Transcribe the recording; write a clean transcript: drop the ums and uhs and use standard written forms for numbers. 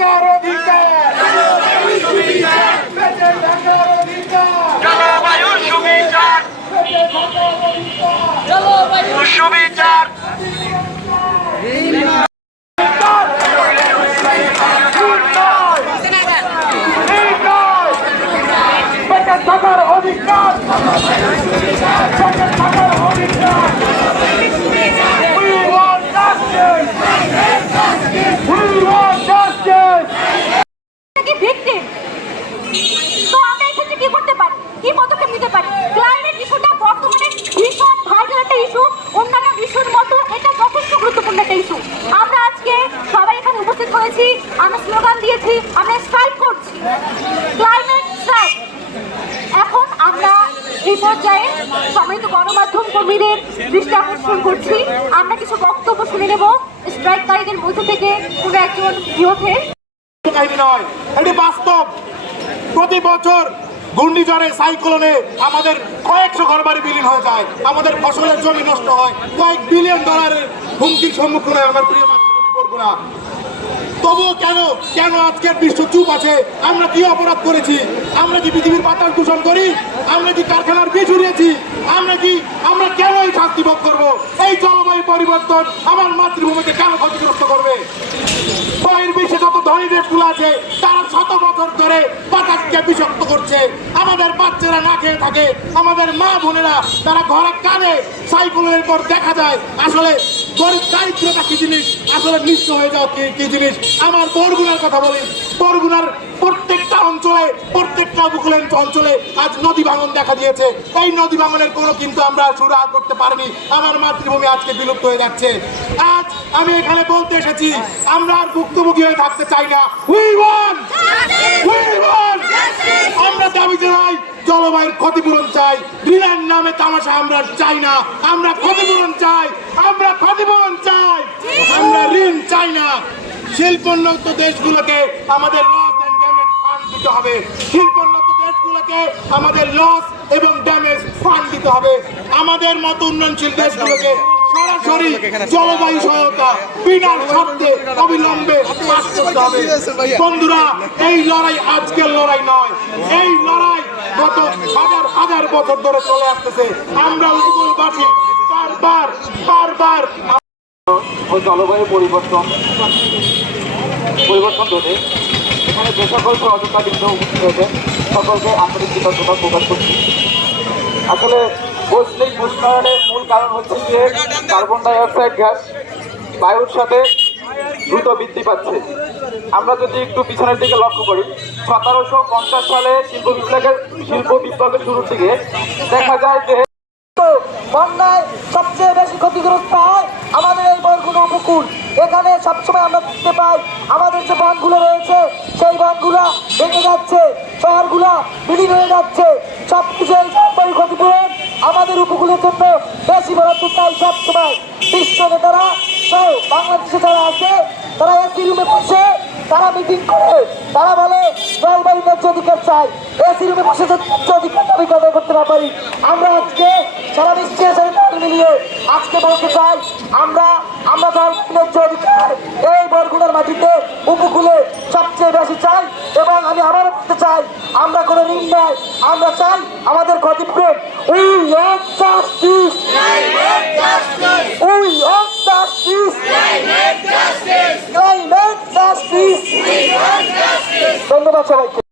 থাকার অধিকার, বেঁচে থাকার অধিকার, জলবায়ু সুবিচার, বেঁচে থাকার অধিকার, জলবায়ু সুবিচার, বেঁচে থাকার অধিকার, বেঁচে থাকার অধিকার। We want justice. We want justice. কি ভিকটিম। তো আমরা এক্ষেত্রে কি করতে পারি, কি পদক্ষেপ নিতে পারি? ক্লাইমেট ইস্যুটা বর্তমানে ভীষণ ভাইটাল একটা ইস্যু, অন্যান্য ইস্যুর মতো এটা যথেষ্ট গুরুত্বপূর্ণ একটা ইস্যু। আমরা আজকে সবাই এখানে উপস্থিত হয়েছি, আমরা স্লোগান দিয়েছি, আমরা স্ট্রাইক করছি, ক্লাইমেট স্ট্রাইক। এখন আমরা এই পর্যায়ে সম্মিলিত গণমাধ্যম কর্মীদের দৃষ্টি আকর্ষণ করছি। আমরা কিছু বক্তব্য শুনে নেব স্ট্রাইককারীদের মধ্যে থেকে কোনো একজন বিরোধের। কাহিনী নয়, এটি বাস্তব। প্রতি বছর ঘূর্ণিঝড়ে, সাইক্লোনে আমাদের কয়েকশো ঘরবাড়ি বিলীন হয়ে যায়, আমাদের ফসলের জমি নষ্ট হয়, কয়েক বিলিয়ন ডলারের হুমকির সম্মুখীন হয় আমার প্রিয় মাতৃভূমি বরগুনা। তবুও কেন কেন আজকের বিশ্ব চুপ আছে? আমরা কি অপরাধ করেছি? আমরা কি পৃথিবীর বাতাস দূষণ করি? আমরা কি কারখানার বিষ উড়িয়েছি? আমরা কেন এই শাস্তি ভোগ করবো? এই জলবায়ু পরিবর্তন আমার মাতৃভূমিকে কেন ক্ষতিগ্রস্ত করবে? বহির বিশ্বে যত ধনী দেশগুলো আছে তারা শত বছর ধরে বাতাসকে বিষাক্ত করছে, আমাদের বাচ্চারা না খেয়ে থাকে, আমাদের মা বোনেরা তারা ঘরে কাঁদে। সাইক্লোনের পর দেখা যায় আসলে গরিব দারিদ্রতা কি জিনিস, আসলে নিঃস্ব হয়ে যাওয়া কি জিনিস। আমার বরগুনার কথা বলি, বরগুনার প্রত্যেকটা অঞ্চলে, প্রত্যেকটা উপকূলীয় অঞ্চলে আজ নদী ভাঙন দেখা দিয়েছে। এই নদী ভাঙনের কোনো কিন্তু আমরা সুরাহা করতে পারিনি। আমার মাতৃভূমি আজকে বিলুপ্ত হয়ে যাচ্ছে। আজ আমি এখানে বলতে এসেছি, আমরা আর ভুক্তভোগী হয়ে থাকতে চাই না। We want! আমরা দাবি জানাই, জলবায়ুর ক্ষতিপূরণ চাই, ঋণের নামে তামাশা আমরা চাই না। আমরা ক্ষতিপূরণ চাই, আমরা ক্ষতিপূরণ চাই, আমরা ঋণ চাই না। শিল্পোন্নত দেশগুলোকে আমাদের লস এন্ড ড্যামেজ ফান্ড দিতে হবে। শিল্পোন্নত দেশগুলোকে আমাদের লস এবং ড্যামেজ ফান্ড দিতে হবে। আমাদের মতো উন্নয়নশীল দেশগুলোকে সরাসরি জলবায়ু সহায়তা বিনা শর্তে অবিলম্বে পাস করতে হবে। বন্ধুরা, এই লড়াই আজকের লড়াই নয়, এই লড়াই গত হাজার হাজার বছর ধরে চলে আসতেছে। আমরা উপকূলবাসী বারবার জলবায়ু পরিবর্তন রোধে এখানে যে সকল সহযোগিতা উপস্থিত হয়েছে সকলকে আন্তরিক কৃতজ্ঞতা প্রকাশ করছি। আসলে বৈশ্বিক উষ্ণায়নের মূল কারণ হচ্ছে যে কার্বন ডাই অক্সাইড গ্যাস বায়ুর সাথে দ্রুত বৃদ্ধি পাচ্ছে। আমরা যদি একটু পিছনের দিকে লক্ষ্য করি, 1750 সালে শিল্প বিপ্লবের শুরুর দিকে দেখা যায় যে বন্যায় সবচেয়ে বেশি ক্ষতিগ্রস্ত হয় আমাদের এই বনগুলো উপকূল। এখানে সবসময় আমরা দেখতে পাই আমাদের যে বনগুলো রয়েছে সেই বনগুলো ভেঙে যাচ্ছে, শহরগুলো বিলীন হয়ে যাচ্ছে। সবকিছু এই ক্ষতিপূরণ আমাদের উপকূলের জন্য বেশি বরাদ্দ চাই সবসময়। বিশ্ব নেতারা সহ বাংলাদেশে যারা আছে তারা এসি রুমে বসে তারা মিটিং করে, তারা বলে জলবায়ু ন্যায্য অধিকার চাই। এসি রুমে বসে ন্যায্য অধিকার দাবি আদায় করতে না পারি, আমরা আজকে সারা বিশ্বের সাথে মিলিয়ে আজকে বলতে চাই আমরা ন্যায্য অধিকার এই বরগুনার মাটিতে উপকূলে সবচেয়ে বেশি চাই। এবং আমি আবারও বলতে চাই, আমরা কোনো ঋণ নয়, আমরা চাই আমাদের ক্ষতিপূরণ। We want justice! We want justice! Climate justice! ধন্যবাদ সবাইকে।